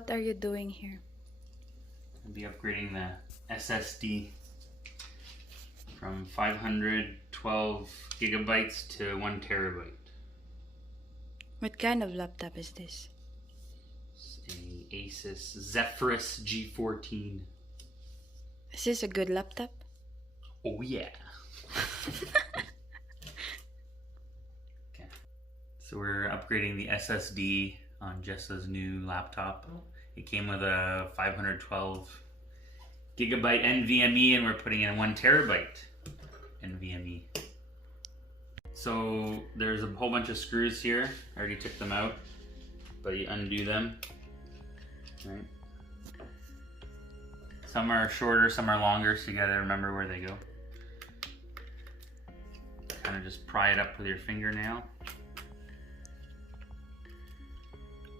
what are you doing here? I'll be upgrading the SSD from 512 gigabytes to 1 terabyte. What kind of laptop is this? It's a Asus Zephyrus G14. Is this a good laptop? Oh yeah. Okay. So we're upgrading the SSD on Jessa's new laptop. It came with a 512 gigabyte NVMe and we're putting in 1 terabyte NVMe. So there's a whole bunch of screws here. I already took them out, but you undo them. Right. Some are shorter, some are longer, so you gotta remember where they go. Kind of just pry it up with your fingernail.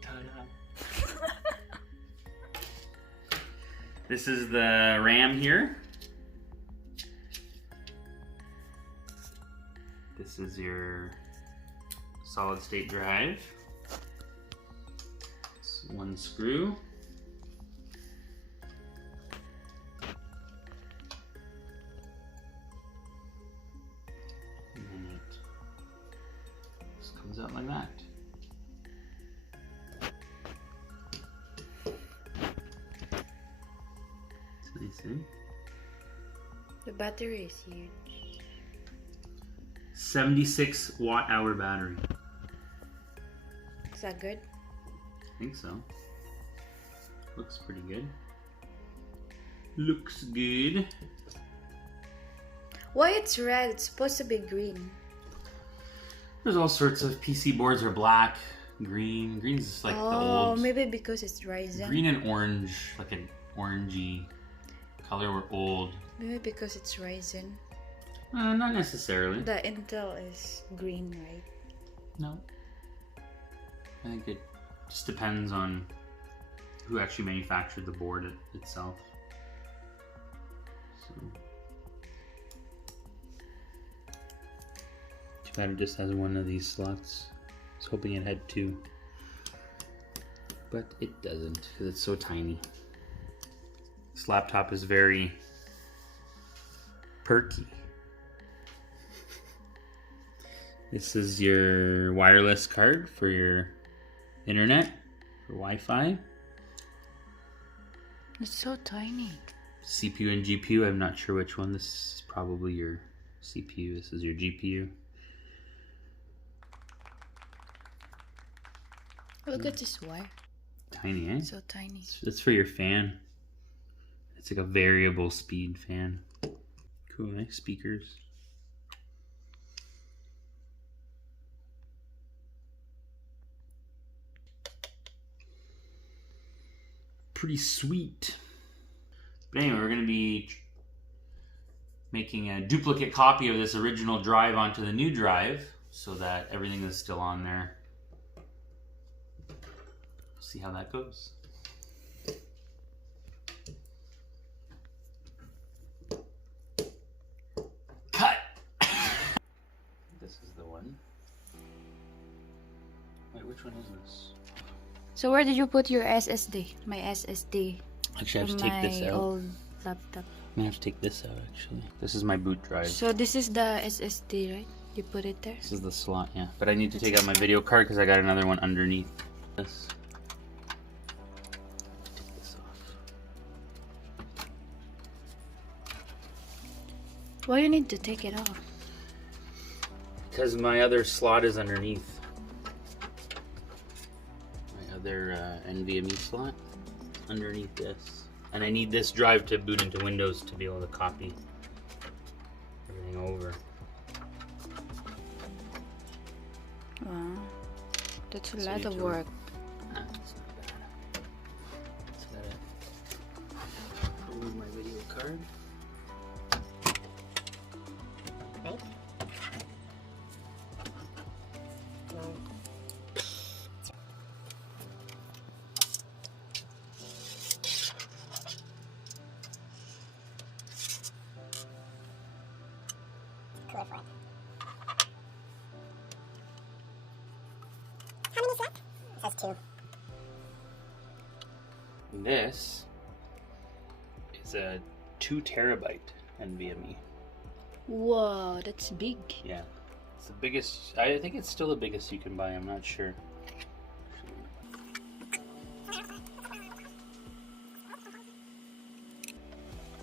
Ta-da. This is the RAM here. This is your solid state drive. It's 1 screw. And then it just comes out like that. It's nice, eh? The battery is huge. 76 watt-hour battery. Is that good? I think so. Looks pretty good. Looks good. Why it's red? It's supposed to be green. There's all sorts of PC boards are black, green. Green's just like the old. Oh, maybe because it's Ryzen. Green and orange, like an orangey color were old. Maybe because it's Ryzen. Not necessarily. The Intel is green, right? No. I think it just depends on who actually manufactured the board itself. So. Too bad it just has 1 of these slots. I was hoping it had 2. But it doesn't, because it's so tiny. This laptop is very perky. This is your wireless card for your internet, for Wi-Fi. It's so tiny. CPU and GPU, I'm not sure which one. This is probably your CPU. This is your GPU. Look at this wire. Tiny, eh? So tiny. It's for your fan. It's like a variable speed fan. Cool, eh? Speakers. Pretty sweet. But anyway, we're going to be making a duplicate copy of this original drive onto the new drive so that everything is still on there. See how that goes. Cut! This is the one. Wait, which one is this? So where did you put your SSD? My SSD. Actually, I have to take this out. My old laptop. I'm gonna have to take this out, actually. This is my boot drive. So this is the SSD, right? You put it there? This is the slot, yeah. But I need to take out my video card because I got another one underneath this. Take this off. Why you need to take it off? Because my other slot is underneath. Their NVMe slot underneath this, and I need this drive to boot into Windows to be able to copy everything over. Wow, that's a So lot of work. That's not bad. Just gotta remove my video card. Right? Cooler for it. How many is that? It says 2. This is a 2 terabyte NVMe. Whoa, that's big. Yeah, it's the biggest. I think it's still the biggest you can buy. I'm not sure.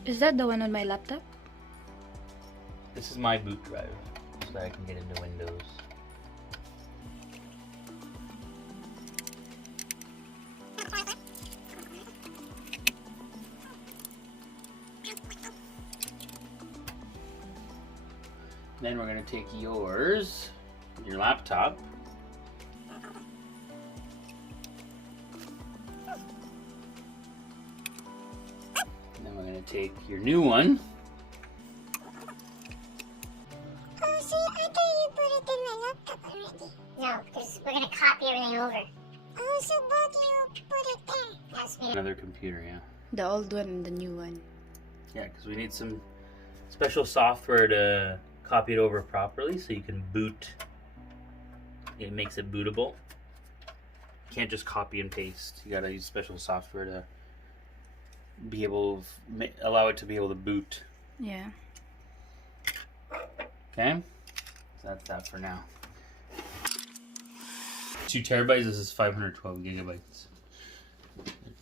Is that the one on my laptop? This is my boot drive, so I can get into Windows. Then we're going to take yours, your laptop, and then we're going to take your new one. Oh, see, I thought you put it in my laptop already. No, because we're gonna copy everything over. Oh, so why do you put it there? That's me. Another computer, yeah. The old one and the new one. Yeah, because we need some special software to copy it over properly so you can boot. It makes it bootable. You can't just copy and paste. You gotta use special software to be able to allow it to be able to boot. Yeah. Okay, so that's that for now. 2 terabytes, this is 512 gigabytes.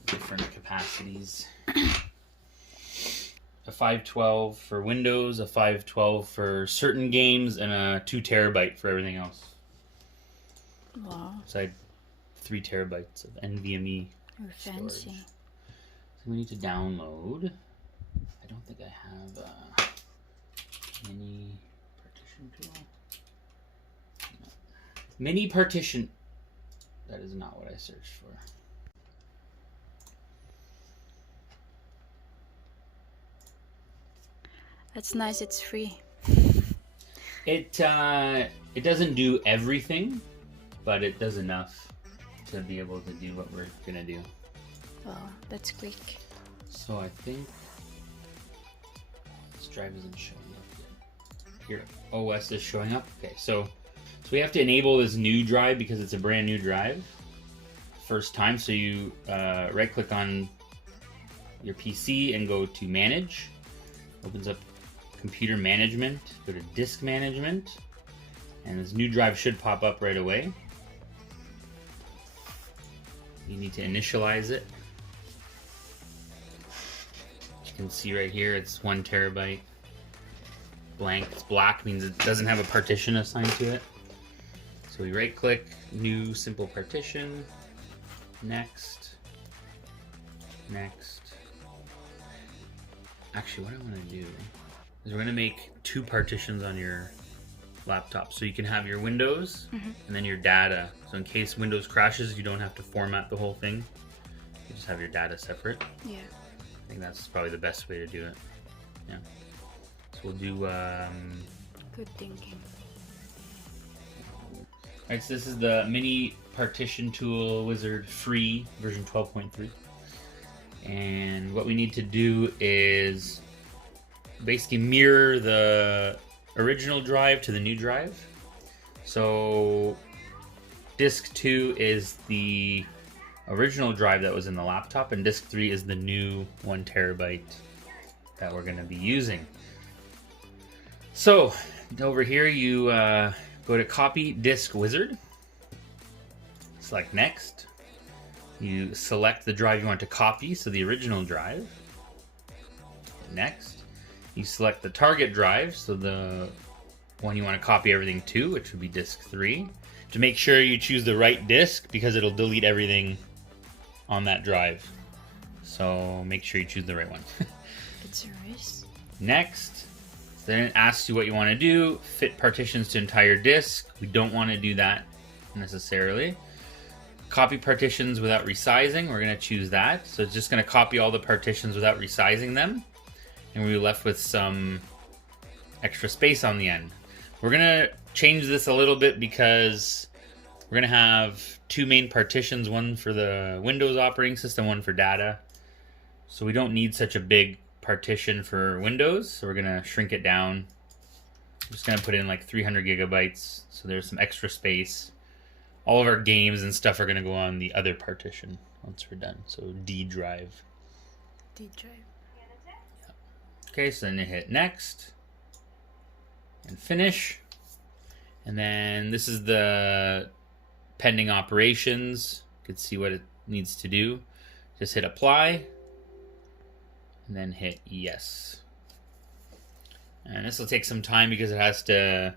Different capacities. A 512 for Windows, a 512 for certain games, and a 2 terabyte for everything else. Wow. So I had 3 terabytes of NVMe. You're fancy. Storage. So we need to download. I don't think I have mini partition tool. No. Mini partition. That is not what I searched for. That's nice, it's free. It doesn't do everything, but it does enough to be able to do what we're gonna do. Wow, that's quick. So I think this drive isn't showing up yet. Here, OS is showing up. Okay, so we have to enable this new drive because it's a brand new drive. First time, so you right click on your PC and go to Manage. Opens up Computer Management. Go to Disk Management, and this new drive should pop up right away. You need to initialize it. You can see right here it's 1 terabyte. Blank. It's black, means it doesn't have a partition assigned to it. So we right click, new simple partition, next, next. Actually, what I want to do is we're going to make 2 partitions on your laptop. So you can have your Windows and then your data. So in case Windows crashes, you don't have to format the whole thing. You just have your data separate. Yeah. I think that's probably the best way to do it. Yeah. So we'll do Good thinking. Alright, so this is the mini partition tool wizard free version 12.3. And what we need to do is basically mirror the original drive to the new drive. So disk 2 is the original drive that was in the laptop, and disk 3 is the new 1 terabyte that we're going to be using. So over here you go to Copy Disk Wizard, select Next. You select the drive you want to copy, so the original drive. Next. You select the target drive, so the one you want to copy everything to, which would be disk 3. To make sure you choose the right disk, because it'll delete everything on that drive. So make sure you choose the right one. It's a risk. Next. Then it asks you what you want to do. Fit partitions to entire disk. We don't want to do that necessarily. Copy partitions without resizing. We're going to choose that. So it's just going to copy all the partitions without resizing them. And we'll be left with some extra space on the end. We're going to change this a little bit because we're going to have 2 main partitions. One for the Windows operating system, one for data. So we don't need such a big partition for Windows, so we're gonna shrink it down. I'm just gonna put in like 300 gigabytes, so there's some extra space. All of our games and stuff are gonna go on the other partition once we're done. So D drive. D drive. Okay, so then you hit next and finish. And then this is the pending operations. You can see what it needs to do. Just hit apply and then hit yes. And this will take some time because it has to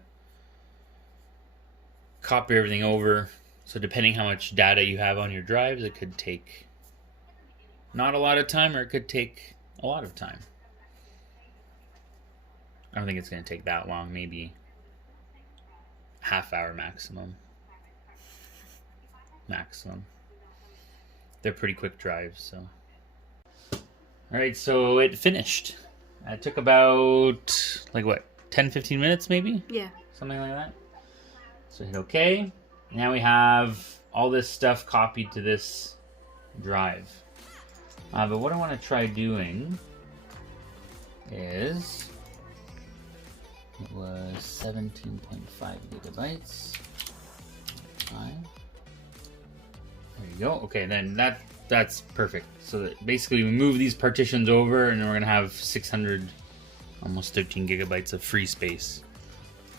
copy everything over. So depending how much data you have on your drives, it could take not a lot of time or it could take a lot of time. I don't think it's going to take that long, maybe half hour maximum. They're pretty quick drives, so. Alright, so it finished. It took about, like what, 10-15 minutes maybe? Yeah. Something like that. So hit OK. Now we have all this stuff copied to this drive. But what I want to try doing is, it was 17.5 gigabytes. There you go. Okay, then that's perfect. So that basically we move these partitions over and then we're gonna have 600, almost 13 gigabytes of free space.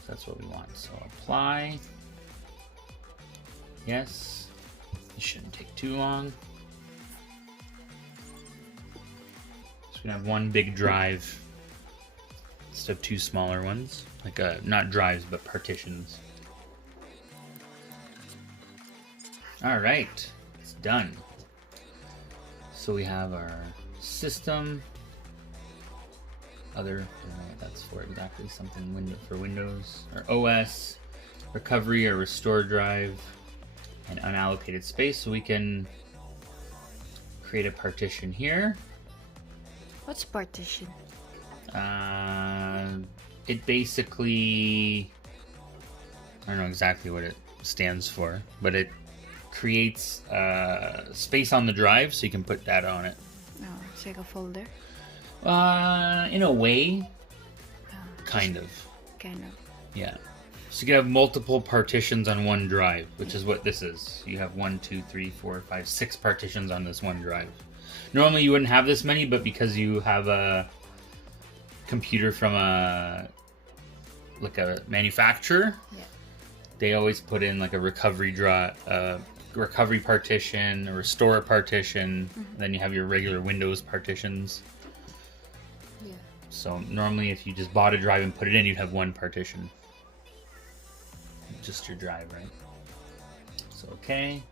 So that's what we want. So apply. Yes. It shouldn't take too long. So we have one big drive instead of two smaller ones. Like not drives, but partitions. Alright, it's done. So we have our system, other, I don't know what that's for exactly, something for Windows, or OS, recovery or restore drive, and unallocated space. So we can create a partition here. What's partition? It basically, I don't know exactly what it stands for, but it creates space on the drive so you can put data on it. Oh, it's like a folder? In a way, kind of. Kind of. Yeah. So you can have multiple partitions on one drive, which is what this is. You have 1, 2, 3, 4, 5, 6 partitions on this one drive. Normally you wouldn't have this many, but because you have a computer from a manufacturer, yeah, they always put in like a recovery recovery partition, a restore partition, then you have your regular Windows partitions. Yeah. So normally if you just bought a drive and put it in, you'd have one partition. Just your drive, right? So okay.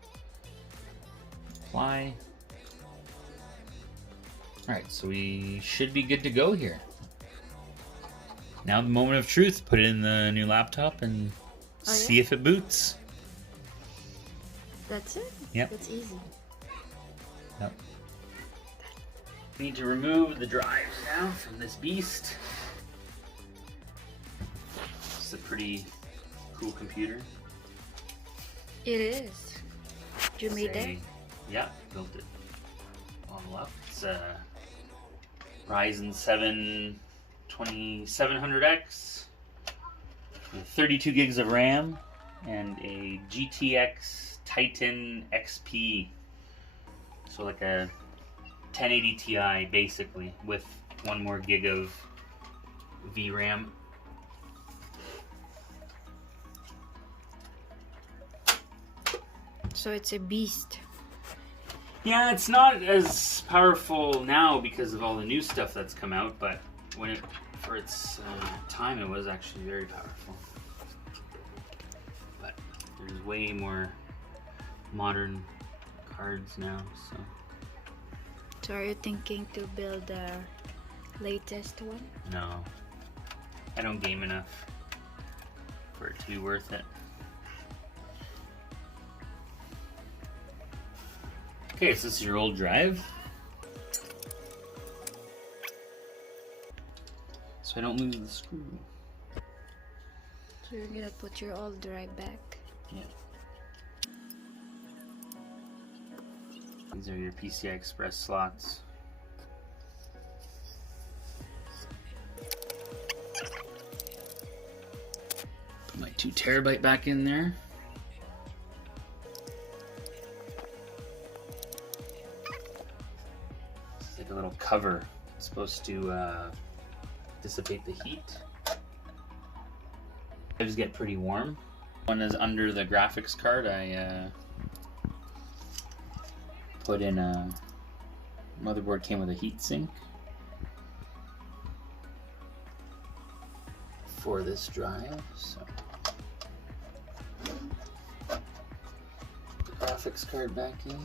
Apply. Alright, so we should be good to go here. Now the moment of truth, put it in the new laptop and see if it boots. That's it? Yep. That's easy. Yep. We need to remove the drives now from this beast. It's a pretty cool computer. It is. You made it? Yeah, built it all up. It's a Ryzen 7 2700X with 32 gigs of RAM and a GTX Titan XP. So like a 1080 Ti basically with 1 more gig of VRAM. So it's a beast. Yeah, it's not as powerful now because of all the new stuff that's come out, but for its time, it was actually very powerful. But there's way more modern cards now, so. So are you thinking to build the latest one? No, I don't game enough for it to be worth it. Okay, so this is your old drive. So I don't lose the screw. So you're gonna put your old drive back? Yeah. These are your PCI Express slots. Put my 2 terabyte back in there. like a little cover. It's supposed to dissipate the heat. Drives get pretty warm. One is under the graphics card. I put in a motherboard, came with a heat sink for this drive. So the graphics card back in.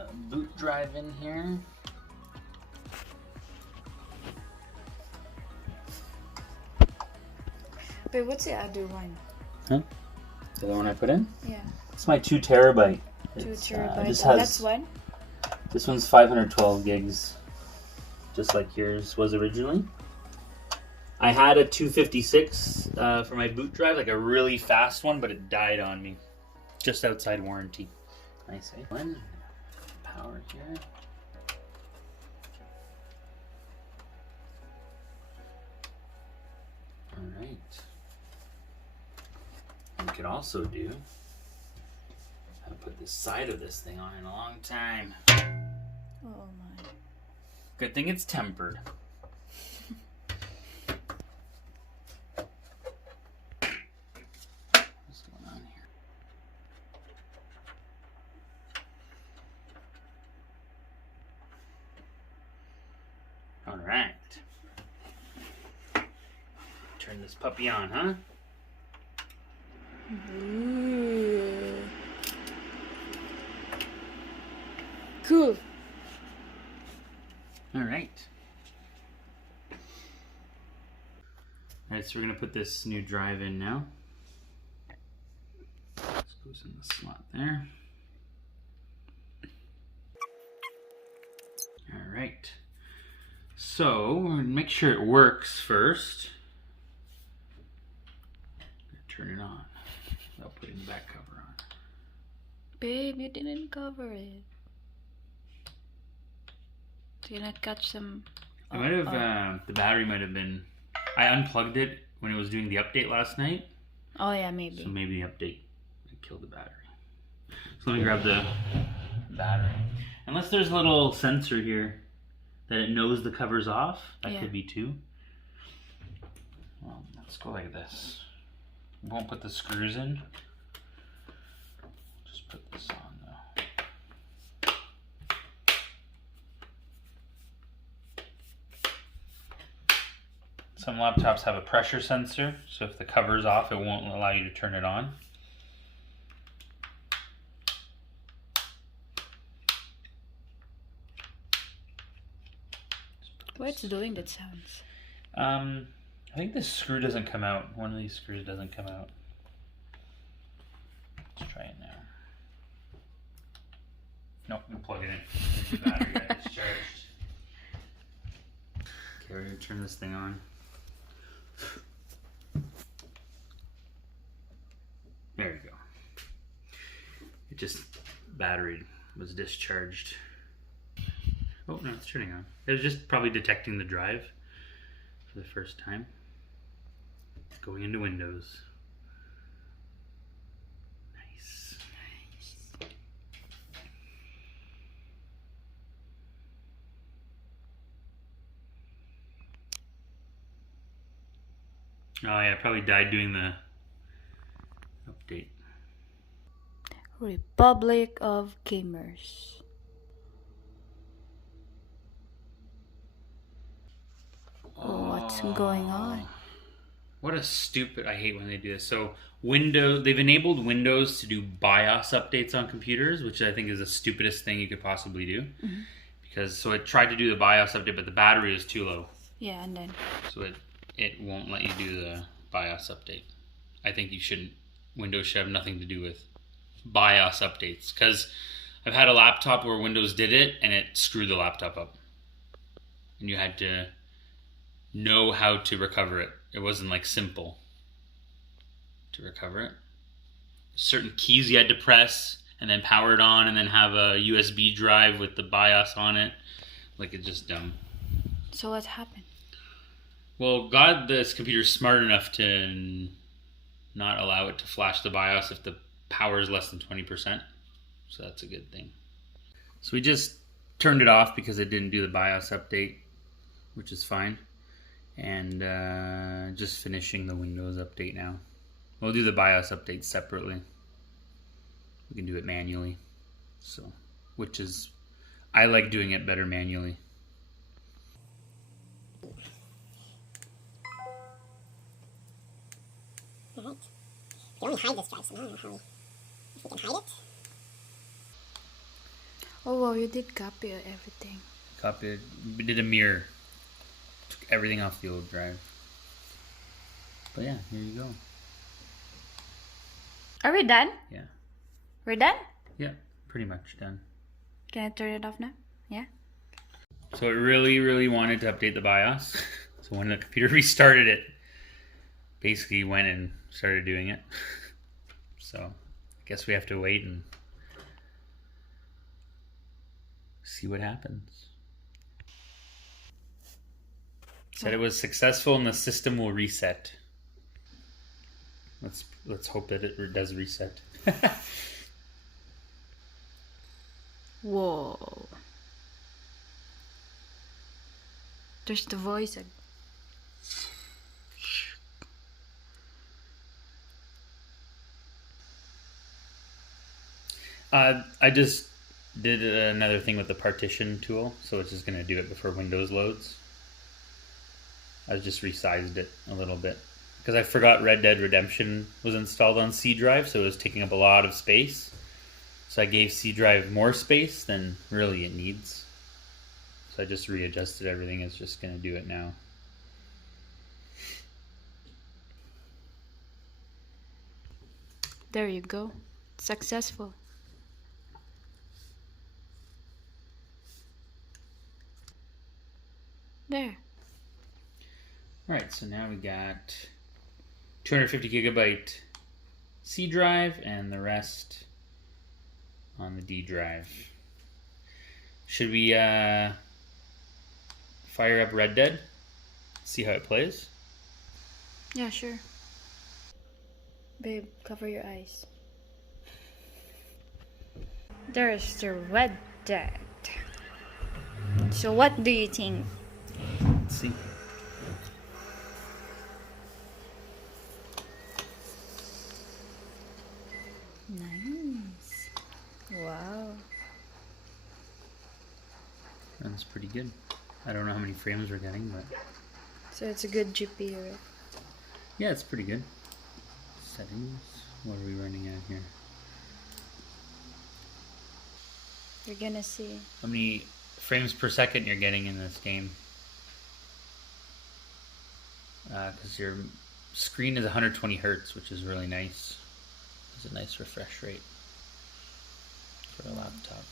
A boot drive in here. Wait, what's the other one? Huh? The other one I put in? Yeah. It's my 2 terabyte. 2 terabytes. This That's one? This one's 512 gigs, just like yours was originally. I had a 256 for my boot drive, like a really fast one, but it died on me just outside warranty. Nice, eh? One power here. All right. We could also do. I haven't put the side of this thing on in a long time. Oh my. Good thing it's tempered. What's going on here? All right. Turn this puppy on, huh? Ooh. Cool. All right. All right, so we're gonna put this new drive in now. This goes in the slot there. All right. So we're gonna make sure it works first. Turn it on without putting the back cover on. Babe, you didn't cover it. You're gonna catch some. It might have, the battery might have been. I unplugged it when it was doing the update last night. Oh yeah, maybe. So maybe the update killed the battery. So let me grab the battery. Unless there's a little sensor here that it knows the cover's off. That could be too. Well, let's go like this. Won't put the screws in. Just put this on though. Some laptops have a pressure sensor, so if the cover's off, it won't allow you to turn it on. What's doing that sounds? I think this screw doesn't come out. One of these screws doesn't come out. Let's try it now. Nope, I'm gonna plug it in. The battery got discharged. Okay, we're gonna turn this thing on. There we go. It just, battery was discharged. Oh no, it's turning on. It was just probably detecting the drive for the first time. Going into Windows. Nice. Oh yeah, probably died doing the update. Republic of Gamers. What's going on? What a stupid, I hate when they do this. So Windows, they've enabled Windows to do BIOS updates on computers, which I think is the stupidest thing you could possibly do. Mm-hmm. Because, so it tried to do the BIOS update, but the battery is too low. Yeah, and then? So it won't let you do the BIOS update. I think you shouldn't, Windows should have nothing to do with BIOS updates. Because I've had a laptop where Windows did it, and it screwed the laptop up. And you had to know how to recover it. It wasn't like simple to recover it. Certain keys you had to press and then power it on and then have a USB drive with the BIOS on it. Like, it's just dumb. So what happened? Well, God, this computer's smart enough to not allow it to flash the BIOS if the power is less than 20%. so that's a good thing. So we just turned it off because it didn't do the BIOS update, which is fine. And just finishing the Windows update now. We'll do the BIOS update separately. We can do it manually. So, which is, I like doing it better manually. Alright. You only hide this drive, so now I don't know how if we can hide it. Oh wow, you did copy everything. Copied, we did a mirror. Took everything off the old drive. But yeah, here you go. Are we done? Yeah. We're done? Yeah, pretty much done. Can I turn it off now? Yeah? So it really wanted to update the BIOS. So when the computer restarted it, basically went and started doing it. So I guess we have to wait and see what happens. Said it was successful and the system will reset. Let's hope that it does reset. Whoa. There's the voice. I just did another thing with the partition tool, so it's just going to do it before Windows loads. I just resized it a little bit because I forgot Red Dead Redemption was installed on C drive, so it was taking up a lot of space. So I gave C drive more space than really it needs. So I just readjusted everything. It's just going to do it now. There you go. Successful. There. Alright, so now we got 250 gigabyte C drive and the rest on the D drive. Should we fire up Red Dead? See how it plays? Yeah, sure. Babe, cover your eyes. There's the Red Dead. So what do you think? Let's see. Nice. Wow. Runs pretty good. I don't know how many frames we're getting, but So it's a good GPU, right? yeah, it's pretty good. Settings. What are we running at here? You're gonna see. How many frames per second you're getting in this game? Because your screen is 120 hertz, which is really nice. It's a nice refresh rate for a laptop.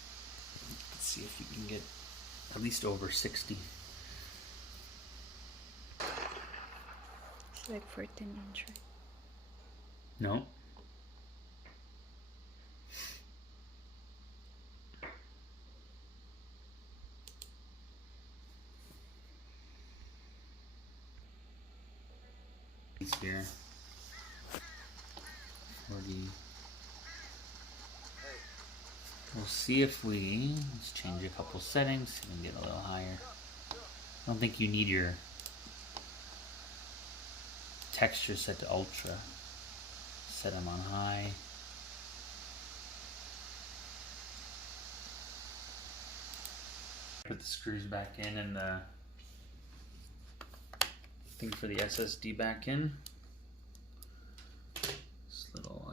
Let's see if you can get at least over 60. It's like 14-inch, right? No. Here. 40. We'll see if let's change a couple settings, see if we can get a little higher. I don't think you need your texture set to ultra. Set them on high. Put the screws back in and the thing for the SSD back in. This little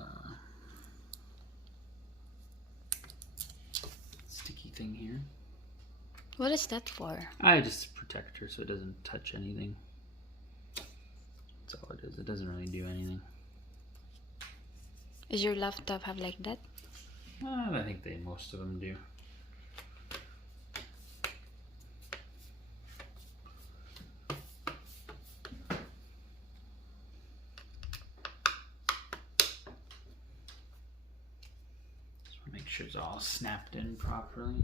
sticky thing here. What is that for? Just a protector so it doesn't touch anything. That's all it is. It doesn't really do anything. Is your laptop have like that? I think most of them do. Make sure it's all snapped in properly.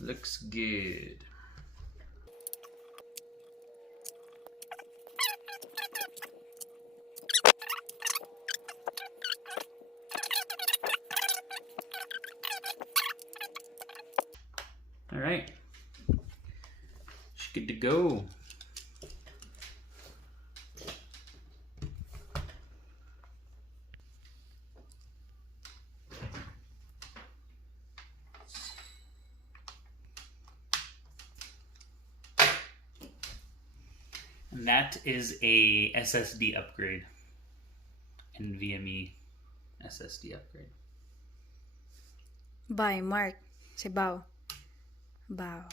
Looks good. go. And that is a SSD upgrade. NVMe SSD upgrade. By Mark. Si Bao. Bao.